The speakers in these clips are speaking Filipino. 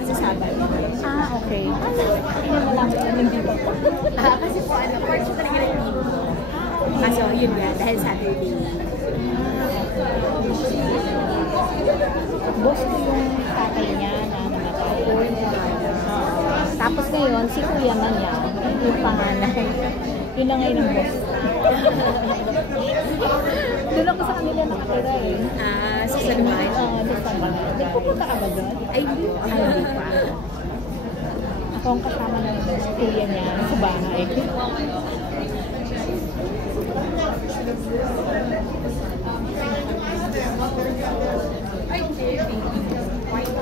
kasi Sabado. Ah, okay. Hindi mo lang hindi ba? Kasi po, part siya talaga ng team ko. Kaso, yun nga, dahil Saturday. Boss ko yung tatay niya na namatay. Tapos ngayon, si kuya man niya, yung panganay. Yun lang ngayon ang boss. Doon ako sa kanila nakatira eh. Sa San Juan? Sa San Juan. Nagpupunta ka ba doon? Ay, hindi pa. Ako ang kasama ng kuya niya sa bahay.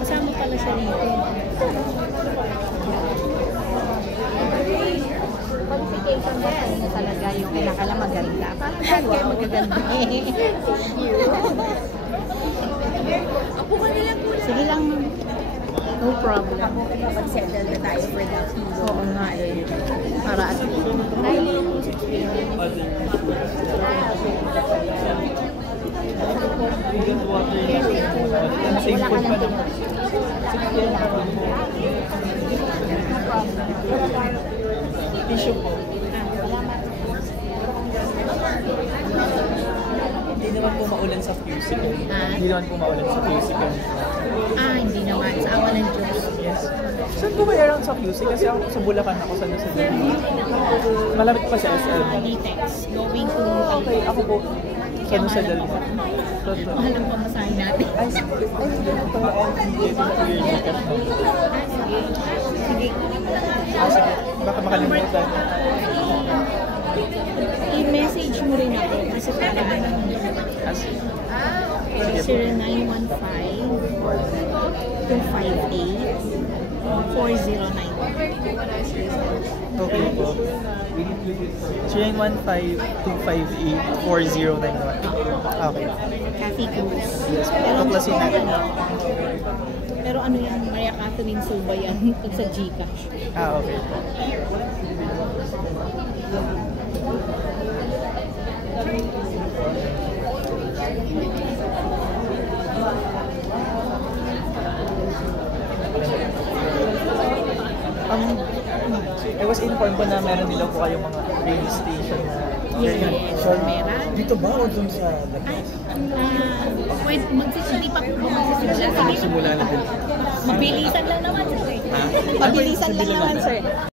Kasama pala siya rito. Qualification ba na talaga yung kinakala maganda? Parang kayo magaganda eh. Apo ka na lang muna. Sige lang. No problem. Mag-settle na tayo for the fees. Oo nga eh. Para at dahil yung wala ka lang din. Tissue po. Hindi naman po maulan sa musical. Hindi naman po maulan sa musical. Hindi naman. Sa awa ng Diyos. Yes. Saan po kayo around sa music? Kasi ako sa Bulacan ako sa malamit pa sa SM. Litex. Going to... Okay, ako po. Sa Nusa Dali. Mahal ang pamasahin natin. Ay, hindi na po. Sige. Sige. Baka makalimutan. I-message mo rin ako kasi parang 0915-258-409. Okay po. 0915-258-4091. Okay. Cathy Cruz. Yes. Tuklasin natin. Pero ano yan? Maria Catherine Silva yan. Ito sa Gcash. Okay po. I was informed po na meron nila po kayong mga radio station na Yes, meron. dito ba o dun sa labas? Pwede, hindi pa po magsisimula. Simula na din. Mabilisan lang naman, sir. Ha? Mabilisan lang naman, sir.